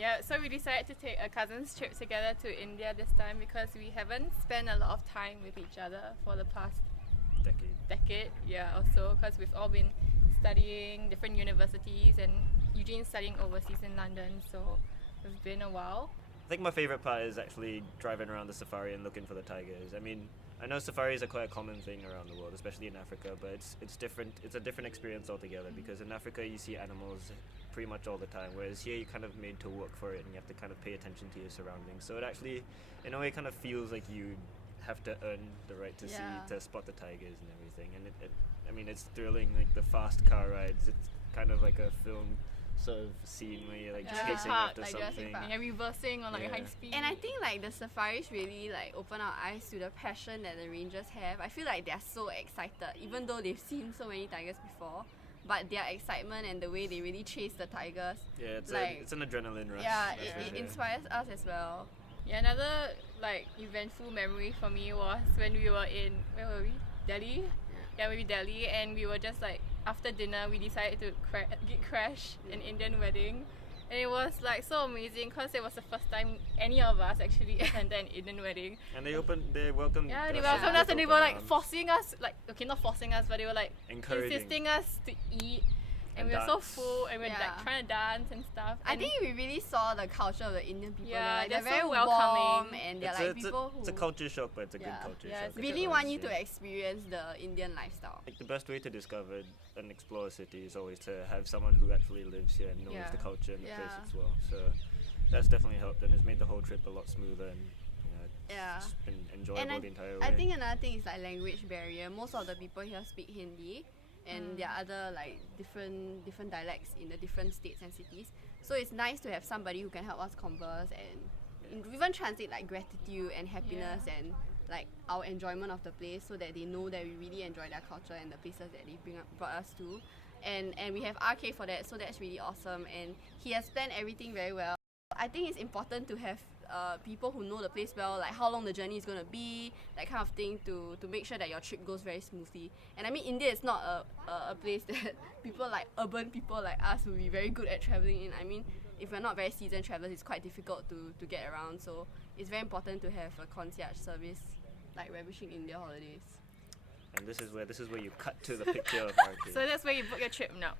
Yeah, so we decided to take a cousin's trip together to India this time because we haven't spent a lot of time with each other for the past decade, yeah, or so, because we've all been studying different universities and Eugene's studying overseas in London, so it's been a while. I think my favourite part is actually driving around the safari and looking for the tigers. I mean, I know safaris are quite a common thing around the world, especially in Africa, but it's different. It's a different experience altogether because in Africa you see animals pretty much all the time, whereas here you're kind of made to work for it and you have to kind of pay attention to your surroundings. So it actually, in a way, kind of feels like you have to earn the right to to spot the tigers and everything. And I mean, it's thrilling, like the fast car rides. It's kind of like a film sort of scene where you're like chasing after something. Yeah, reversing on like high speed. And I think like the safaris really like open our eyes to the passion that the rangers have. I feel like they're so excited, even though they've seen so many tigers before. But their excitement and the way they really chase the tigers. Yeah, it's an adrenaline rush. Yeah, it inspires us as well. Yeah, another like eventful memory for me was when we were in, where were we? Delhi? Yeah, we were in Delhi and we were just like, after dinner we decided to crash an Indian wedding. And it was like so amazing because it was the first time any of us actually attended an Indian wedding. And they welcomed Yeah, they welcomed us and they were like forcing us, like, okay, not forcing us, but they were like insisting us to eat. And we were so full and we were like trying to dance and stuff. I think we really saw the culture of the Indian people. Yeah, they're so very welcoming and they're like people who... It's a culture shock, but it's a good culture shock. Really want you to experience the Indian lifestyle. Like the best way to discover and explore a city is always to have someone who actually lives here and knows the culture and the place as well. So that's definitely helped and it's made the whole trip a lot smoother and it's been enjoyable the entire way. I think another thing is like language barrier. Most of the people here speak Hindi. And there are other like different dialects in the different states and cities. So it's nice to have somebody who can help us converse and even translate like gratitude and happiness and like our enjoyment of the place, so that they know that we really enjoy their culture and the places that they brought us to. And we have RK for that, so that's really awesome. And he has planned everything very well. I think it's important to have people who know the place well, like how long the journey is going to be, that kind of thing, to make sure that your trip goes very smoothly. And I mean, India is not a place that people like urban people like us will be very good at traveling in. I mean, if we're not very seasoned travelers, it's quite difficult to get around. So it's very important to have a concierge service like Ravishing India Holidays. And this is where you cut to the picture of RK. So that's where you book your trip now.